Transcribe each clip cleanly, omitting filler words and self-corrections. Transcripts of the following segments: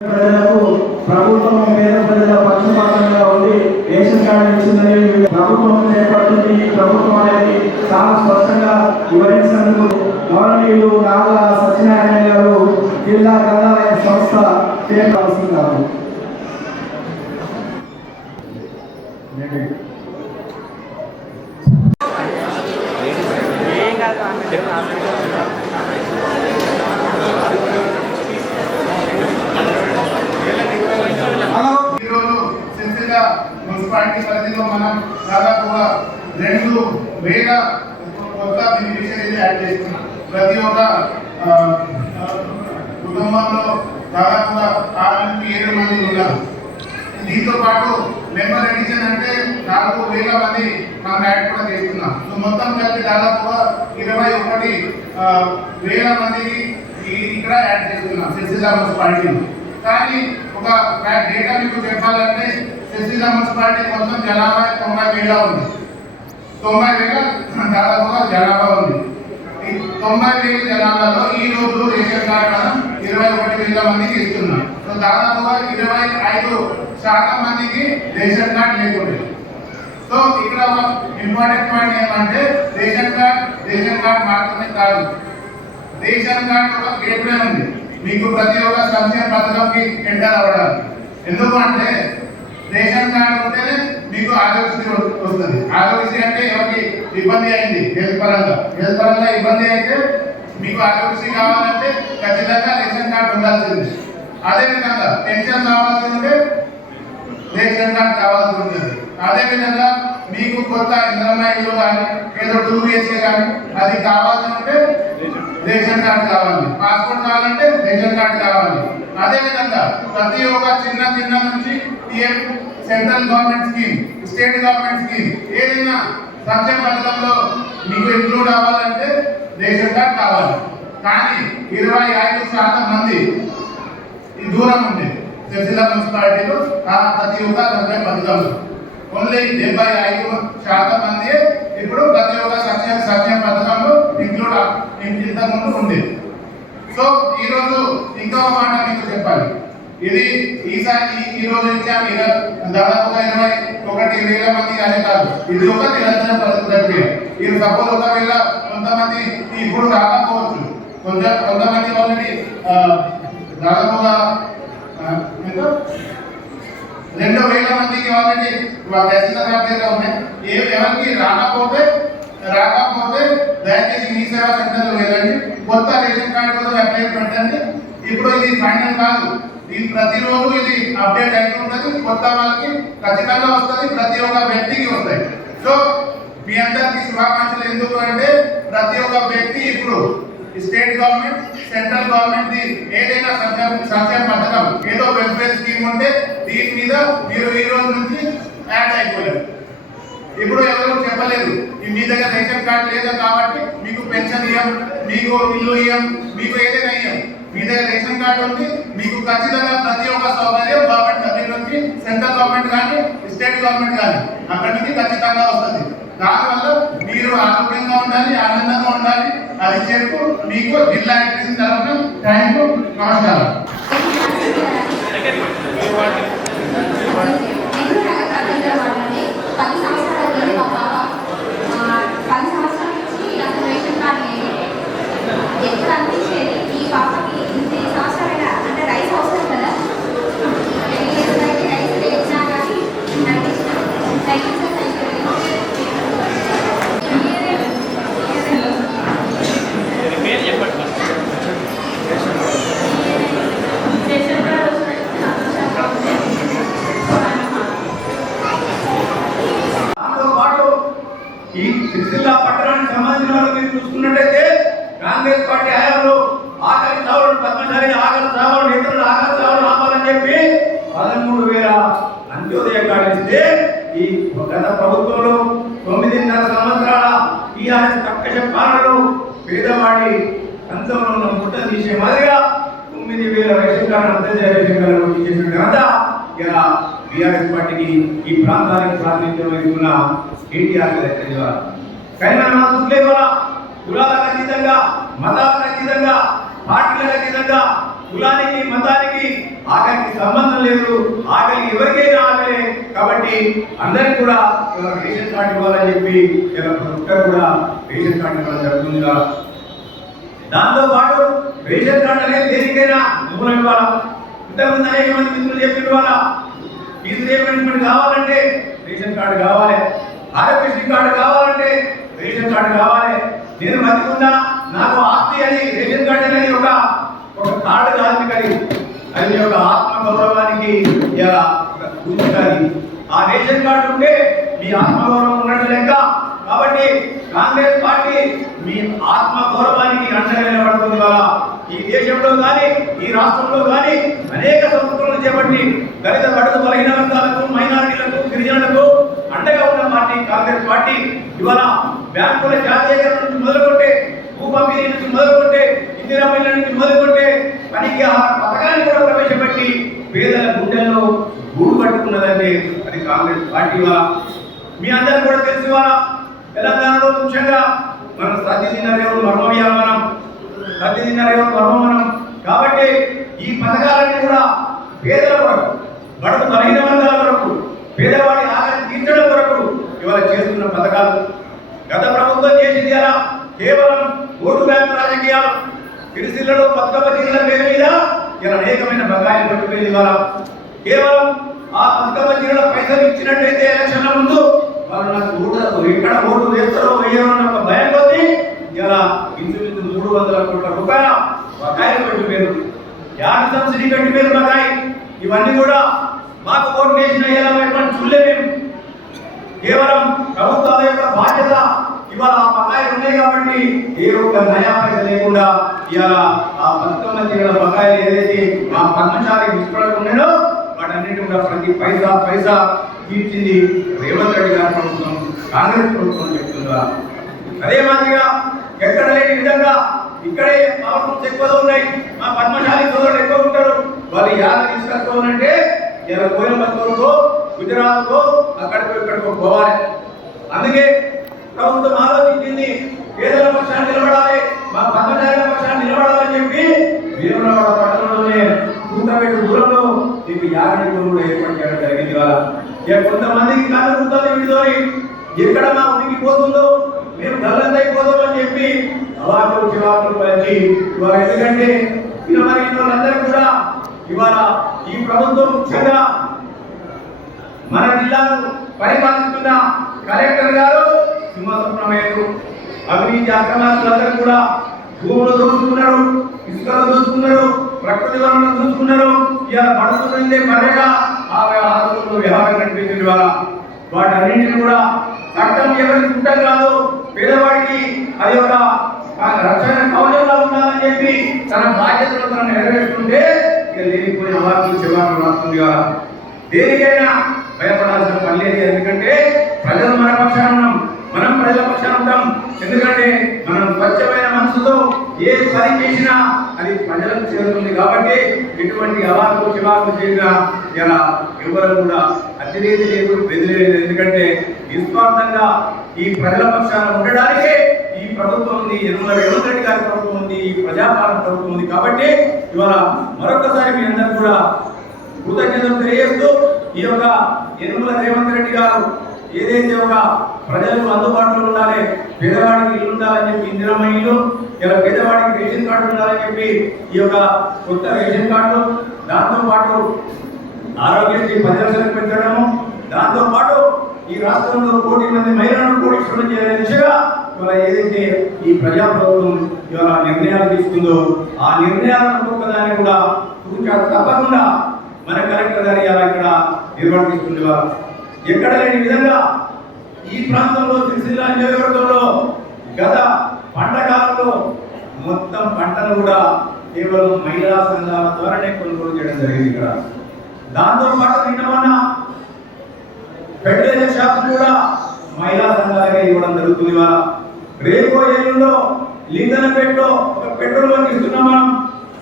ప్రజలకు ప్రభుత్వం పేద ప్రజల పక్షపాతంగా ఉండి రేషన్ కార్డు ఇచ్చిందని ప్రభుత్వం చేపడుతుంది. ఈ ప్రభుత్వం అనేది చాలా స్పష్టంగా వివరించినందుకు గౌరవనీయులు నాగల సత్యనారాయణ గారు జిల్లా గ్రంథాలయ సంస్థ చేపడుతున్నారు. మున్సిపాలిటీ పరిధిలో మనం దాదాపుగా 2000 కొత్త బెనిఫిషరీస్ యాడ్ చేస్తున్నాం. ప్రతి ఒక్క కుటుంబంలో దాదాపుగా 6 నుంచి 7 మంది ఉన్నారు. దీంతో పాటు మెంబర్ ఎడిషన్ అంటే 4000 మంది మనం యాడ్ కూడా చేస్తున్నాం. సో మొత్తం కలిపి దాదాపుగా 21,000 మందికి ఇక్కడ యాడ్ చేస్తున్నాం సిరిసిల్ల మున్సిపాలిటీలో. కానీ ఒక డేటా మీకు చెప్పాలంటే సిరిసిల్ల మున్సిపాలిటీ మొత్తం జనాభా 90,000 ఉంది. 90,000 దాదాపుగా జనాభా ఉంది. ఈ 90,000 జనాభాలో ఈ రోజు రేషన్ కార్డు మనం 21,000 మందికి ఇస్తున్నాం. సో దాదాపుగా 25% మందికి రేషన్ కార్డు లేకుండా. సో ఇక్కడ ఒక ఇంపార్టెంట్ పాయింట్ ఏమంటే రేషన్ కార్డు మాత్రమే కాదు, రేషన్ కార్డు ఒక గేట్వే ఉంది మీకు ప్రతి ఒక్క సంక్షేమ పథకంకి ఎంటర్ అవ్వడానికి. ఎందుకంటే రేషన్ కార్డు ఉంటేనే మీకు ఆరోగ్యశ్రీ వస్తుంది. ఆరోగ్యశ్రీ అంటే ఎవరికి ఇబ్బంది అయింది హెల్త్ పరంగా ఇబ్బంది అయితే మీకు ఆరోగ్యశ్రీ కావాలంటే ఖచ్చితంగా రేషన్ కార్డు ఉండాల్సింది. అదేవిధంగా పెన్షన్ కావాల్సి ఉంటే రేషన్ కార్డు కావాల్సి ఉంటుంది. అదేవిధంగా మీకు కొత్త ఇంద్రమ్మ ఇల్లు కానీ ఏదో 2 BHK కానీ అది కావాల్సి ఉంటే రేషన్ కార్డు కావాలి. పాస్పోర్ట్ కావాలంటే రేషన్ కార్డు కావాలి. అదేవిధంగా ప్రతి ఒక్క చిన్న నుంచి PM central government scheme, state government scheme ఏదైనా సంక్షేమ పథకంలో మీకు ఇంక్లూడ్ అవ్వాలంటే రేషన్ కార్డు కావాలి. కానీ 25% మంది ఈ దూరం ఉంది సిరిసిల్ల మున్సిపాలిటీలో ప్రతి ఒక్క సంక్షేమ పథకంలో. ఓన్లీ 75% మంది ఇప్పుడు ప్రతి ఒక్క సంక్షేమ పథకంలో ఇంక్లూడ్ ఇంతకుముందు ఉంది. సో ఈరోజు ఇంకో మాట మీకు చెప్పాలి. ఇది ఈ రోజు ఇచ్చాము దాదాపుగా 21,000 మంది అనే కాదు, ఇది ఒక నిరంతర ప్రక్రియ. ఇది సపోజ్ ఒకవేళ కొంతమంది ఇప్పుడు రాకపోవచ్చు, కొంతమంది ఆల్రెడీ దాదాపుగా 2,000 మందికి ఆల్రెడీ రేషన్ కార్డు ఉన్నాయి. ఎవరికి రాకపోతే దయచేసి మీ సేవా సెంటర్లో వెళ్ళండి, కొత్త రేషన్ కార్డు కోసం అప్లై పెట్టండి. ఇప్పుడు ఇది ఫైనల్ కాదు, ఇది ప్రతిరోజు ఇది అప్డేట్ అయితే ఉంటుంది. కొత్త వాళ్ళకి ఖచ్చితంగా వస్తుంది, ప్రతి ఒక్క వ్యక్తికి వస్తాయి. సో మీ అందరికీ శుభాకాంక్షలు. ఎందుకు అంటే ప్రతి ఒక్క వ్యక్తి ఇప్పుడు స్టేట్ గవర్నమెంట్ సెంట్రల్ గవర్నమెంట్ ఏదైనా సంక్షేమ పథకం ఏదో వెల్ఫేర్ స్కీమ్ ఉంటే దీని మీద మీరు ఈ రోజు నుంచి యాడ్ అయిపోయారు. ఇప్పుడు ఎవరు చెప్పలేదు మీ దగ్గర రేషన్ కార్డు లేదా కాబట్టి మీకు పెన్షన్ ఇయ్యం, మీకు ఇల్లు ఇయ్యం, మీకు ఏదైనా ఇయ్యం. మీ దగ్గర రేషన్ కార్డు ఉంది, మీకు ఖచ్చితంగా ప్రతి ఒక్క సౌకర్యం గవర్నమెంట్ దగ్గర నుంచి సెంట్రల్ గవర్నమెంట్ కానీ స్టేట్ గవర్నమెంట్ కానీ అక్కడి నుంచి ఖచ్చితంగా వస్తుంది. దానివల్ల మీరు ఆరోగ్యంగా ఉండాలి, ఆనందంగా ఉండాలి. అది చెప్పు మీకు జిల్లా ఎలక్ట్రిసిటీ తరఫున థ్యాంక్ యూ, నమస్కారం. ఈ సిరిసిల్ల పట్టణానికి సంబంధించిన వాళ్ళు మీరు చూసుకున్నట్టయితే కాంగ్రెస్ పార్టీ హయాంలో ఆకలి చావులను పద్మశాలి ఆకలి చావులను ఇతరులు ఆకలి చావులను ఆపాలని చెప్పి 13,000 అంత్యోదయ కార్డు ఇస్తే ఈ గత ప్రభుత్వంలో 9.5 సంవత్సరాల టీఆర్ఎస్ కక్కశ పాలనలో పేదవాడి అంతంలో ఉన్న ముట్ట తీసే మాదిరిగా 9,000 ration card Antyodaya ration card చేసిన ఘనత ఇలా బీఆర్ఎస్ పార్టీకి ఈ ప్రాంతానికి ప్రాతినిధ్యం వహిస్తున్న కేటీఆర్ గారి. కానీ మనం చూడలే కూడా కులాలకు అతీతంగా, మతాలకు అతీతంగా, పార్టీలకు అతీతంగా కులానికి మతానికి ఆకలికి సంబంధం లేదు. ఆకలి ఎవరికైనా ఆకలే. కాబట్టి అందరికి కూడా రేషన్ కార్డు ఇవ్వాలని చెప్పి ఒక్కరు కూడా రేషన్ కార్డు ఇవ్వడం జరుగుతుంది కదా. దాంతో పాటు రేషన్ కార్డు అనేది దేనికైనా మూలం ఇవ్వాలా. ఇంతకుముందు అనేక మంది మిత్రులు చెప్పిన వాళ్ళ ఫీజు రీయింబర్స్మెంట్ కావాలంటే రేషన్ కార్డు కావాలి, ఆరోగ్యశ్రీ కార్డు కావాలంటే రేషన్ కార్డు కావాలి. నేను బతికున్నా నాకు ఆస్తి అని రేషన్ కార్డు అనేది ఒక కార్డు కాదు, కానీ అది ఒక ఆత్మ గౌరవానికి సూచిస్తుంది. ఆ రేషన్ కార్డు ఉంటే మీ ఆత్మగౌరవం ఉన్నట్టు లెక్క. కాబట్టి కాంగ్రెస్ పార్టీ మీ ఆత్మ గౌరవానికి అండగా నిలబడుతుంది. వల్ల ఈ దేశంలో కానీ ఈ రాష్ట్రంలో కానీ అనేక సంస్కృతులను చేపట్టి దళిత బడుగు బలహీన వర్గాలకు, మైనారిటీలకు, గిరిజనులకు అండగా ఉన్న పార్టీ కాంగ్రెస్ పార్టీ. ఇవాళ బ్యాంకుల జాతీయకరణ నుంచి మొదలుకొంటే, భూ పంపిణీ నుంచి మొదలుకొంటే, ఇందిరా మిల్ల నుంచి మొదలుకొంటే పనికి ఆ పథకాన్ని కూడా ప్రవేశపెట్టి పేదల గుండెల్లో గూడు కట్టుకున్నదంటే అది కాంగ్రెస్ పార్టీ. వల్ల మీ అందరికీ కూడా తెలిసి వాళ్ళ తెలంగాణలో ముఖ్యంగా మనం సత్యదినరేవులు మర్మవ్యామనం, సత్యదినరేవులు మర్మమనం. కాబట్టి ఈ పథకాలన్నీ కూడా పేదల కొరకు, బడుగు బలహీన వర్గాల కొరకు, పేదవాడి ఆకలి తీర్చడం కొరకు ఇవాళ చేస్తున్న పథకాలు. గత ప్రభుత్వం చేసింది అలా కేవలం ఓటు బ్యాంకు రాజకీయాలు. సిరిసిల్లలో బతుకమ్మ చీరల పేరు మీద ఇలా అనేకమైన బకాయిలు పట్టుకునేది. ఇవాళ కేవలం ఆ బతుకమ్మ చీరల పైసలు ఇచ్చినట్టయితే ఎలక్షన్ల ముందు వాళ్ళు నాకు ఎక్కడ ఓటు వేస్తారో వేయరో అన్న ఒక భయం కొద్ది ఇలా ఇంచుమించు 300 కోట్ల రూపాయల బకాయిలు పెట్టిపోయారు. గ్యాస్ సబ్సిడీ పెట్టిపోయారు బకాయి. ఇవన్నీ కూడా మాకు ఓటు వేసిన ఎలా పెట్టమని చూడలేము. కేవలం ప్రభుత్వాల యొక్క బాధ్యత. ఇవాళ ఆ బకాయిలు ఉన్నాయి కాబట్టి ఏ ఒక్క నయా పైస లేకుండా ఇవాళ ఆ బతుకమ్మ చీరల బకాయిలు ఏదైతే మా కర్మచారి విస్పడకుండానో వాటన్నిటి కూడా ప్రతి పైసా తీర్చింది రేవంత్ రెడ్డి గారి ప్రభుత్వం, కాంగ్రెస్ ప్రభుత్వం చెప్తుందా. అదే మాదిరిగా ఎక్కడ లేని విధంగా ఇక్కడే పవర్స్ ఎక్కువగా ఉన్నాయి. మా పద్మశాలి సోదరులు ఎక్కువ ఉంటారు. వాళ్ళు యాద తీసుకొచ్చుకోవాలంటే ఇలా కోయంబత్తూరుకో, గుజరాత్కో, అక్కడికో ఇక్కడికో పోవాలి. అందుకే ప్రభుత్వం ఆలోచించింది పేదల పక్షాన్ని నిలబడాలి, మా పద్మశాలి పక్షాన్ని నిలబడాలని చెప్పి వీరవాడ పట్టణంలోనే కూతబెట్టు దూరంలో మీకు యాగడి కూడా ఏర్పాటు చేయడం జరిగింది. వాళ్ళ కొంతమందికి కళ్ళు కూతుంది విడిదోని ఎక్కడ మా ఉనికి పోతుందో మేము గల్లంతైపోతాం అని చెప్పి అవాకులు చివాకులు పలిచి ఇవాళ ఎందుకంటే మరి వాళ్ళందరూ కూడా ఇవాళ ఈ ప్రభుత్వం ముఖ్యంగా మన జిల్లాను పరిపాలిస్తున్న కలెక్టర్ గారు సింహసుబ్రహ్మణ్యుడు అవినీతి అక్రమాలందరూ కూడా భూములు దోచుకున్నారు, ఇసుకలు దోచుకున్నారు, ప్రకృతి వనరులను దోచుకున్నారు. ఇలా పడుతుందంటే మర్యాద వ్యవహారం కనిపించింది. వాళ్ళ వాటన్నింటినీ కూడా చట్టం ఎవరికి చుట్టం కాదు, పేదవాడికి అది ఒక రక్షణ కవచంగా ఉండాలని చెప్పి తన బాధ్యతలు తను నెరవేర్చుకుంటే ఇక లేనిపోయిన అవాకులు చివాకులు రాస్తుంది. కదా దేనికైనా భయపడాల్సిన పని లేదు. ఎందుకంటే ప్రజలు మన పక్షాన ఉన్నాం, మనం ప్రజల పక్షాన ఉంటాం. ఎందుకంటే మనం స్వచ్ఛమైన మనసుతో ఏ పని చేసినా అది ప్రజలకు చేరుతుంది. కాబట్టి ఎటువంటి అవాకులు చివాకులు చేసినా ఇలా ఎవరు కూడా అతిరేది లేదు, బెదిలేదు. ఎందుకంటే నిస్వార్థంగా ఈ ప్రజల పక్షాన ఉండడానికే ఈ ప్రభుత్వం ఉంది, యనమల రేవంత్ రెడ్డి గారి ప్రభుత్వం ఉంది, ఈ ప్రజాపాలన ప్రభుత్వం ఉంది. కాబట్టి ఇవాళ మరొకసారి మీ అందరూ కూడా కృతజ్ఞతలు తెలియజేస్తూ ఈ యొక్క యనమల రేవంత్ రెడ్డి గారు ఏదైతే ఒక ప్రజలకు అందుబాటులో ఉండాలి, పేదవాడికి ఇల్లు ఉండాలని చెప్పి ఇందిరమ్మ ఇల్లు, ఇలా పేదవాడికి రేషన్ కార్డు ఉండాలని చెప్పి ఈ యొక్క కొత్త రేషన్ కార్డు, దాంతోపాటు ఆరోగ్యశ్రీ 10 లక్షలకు పెంచడము, దాంతోపాటు ఈ రాష్ట్రంలో 1 కోటి మంది మహిళలను కోటీశ్వరులు చేసే దిశగా ఇవాళ ఏదైతే ఈ ప్రజాప్రభుత్వం ఇవాళ నిర్ణయాలు తీసుకుందో ఆ నిర్ణయాలను ఒక్కొక్కదాన్ని కూడా తప్పకుండా మన కలెక్టర్ గారు ఇలా ఇక్కడ నిర్వర్తిస్తుంది. ఎక్కడ లేని విధంగా ఈ ప్రాంతంలో సిరిసిల్ల నియోజకవర్గంలో గత పంట కాలంలో మొత్తం పంటను కూడా కేవలం మహిళా సంఘాల ద్వారానే కొనుగోలు చేయడం జరిగింది. ఇక్కడ దాంతోపాటు నిన్న ఫెడరేషన్ షాప్ కూడా మహిళా సంఘాలకే ఇవ్వడం జరుగుతుంది. రేపో ఎల్లుండో లింగనపేటలో ఒక పెట్రోల్ బంక్ ఇస్తున్నాం మనం,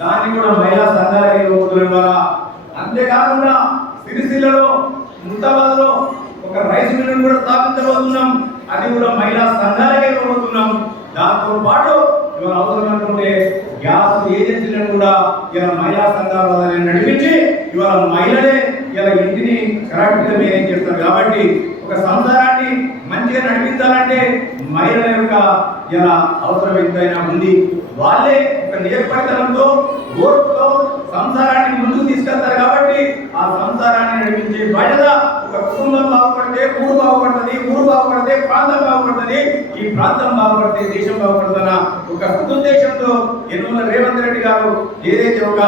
దాన్ని కూడా మహిళా సంఘాలకే ఇవ్వబోతున్నాం. అంతేకాకుండా సిరిసిల్లలో ముస్తాబాద్లో ఒక రైస్ మిల్లు కూడా స్థాపించబోతున్నాం, అది కూడా మహిళా సంఘాలకే ఇవ్వబోతున్నాం. దాంతో పాటు ఇవాళ అవసరం అనుకుంటే గ్యాస్ ఏజెన్సీలను కూడా ఇలా మహిళా సంఘాల వాళ్ళని నడిపించి ఇవాళ మహిళలే ఇలా ఇంటిని కరెక్ట్గా మేనేజ్ చేస్తారు. కాబట్టి ఒక సంసారాన్ని మంచిగా నడిపించాలంటే మహిళల యొక్క ఇలా అవసరం ఎంతైనా ఉంది. వాళ్ళే ఒక నేర్పరితనంతో ఓర్పుతో సంసారాన్ని ముందుకు తీసుకెళ్తారు. కాబట్టి ఆ సంసారాన్ని నడిపించే బాధ్యత ఒక కుటుంబం బాగుపడితే ఊరు బాగుపడుతుంది, ఊరు బాగుపడితే ప్రాంతం బాగుపడుతుంది, ఈ ప్రాంతం బాగుపడితే దేశం బాగుపడుతున్న ఒక సదుద్దేశంతో యనమల రేవంత్ రెడ్డి గారు ఏదైతే ఒక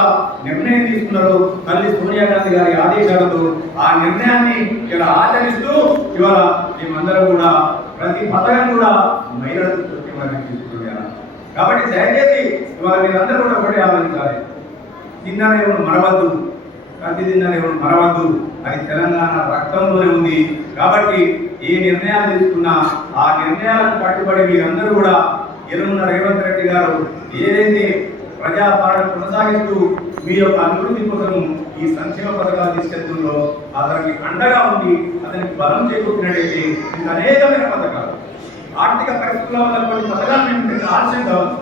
నిర్ణయం తీసుకున్నారో తల్లి సోనియా గాంధీ గారి ఆదేశాలతో ఆ నిర్ణయాన్ని ఇలా ఆచరిస్తూ ఇవాళ మేమందరం కూడా ప్రతి పథకం కూడా మహిళలకు తీసుకుంటున్నారు. కాబట్టి దయచేసి ఇవాళ మీరందరూ కూడా ఒకటే ఆలోచించాలి. తిన్నానే ఎవరు మరవద్దు, ప్రతి తిన్నానే ఎవరు మరవద్దు, అది తెలంగాణ రక్తంలోనే ఉంది. కాబట్టి ఏ నిర్ణయాలు తీసుకున్నా ఆ నిర్ణయాలకు కట్టుబడి మీరందరూ కూడా యనమల రేవంత్ రెడ్డి గారు ఏదైతే ప్రజాపాలన కొనసాగిస్తూ మీ యొక్క అభివృద్ధి కోసం ఈ సంక్షేమ పథకాలు తీసుకెళ్తుందో అతనికి అండగా ఉండి అతనికి బలం చేకూర్చినట్టయితే ఇంకా అనేకమైన పథకాలు ఆర్థిక పరిస్థితుల వల్ల కొన్ని పథకాలు మేము ఆలస్యం కావచ్చు.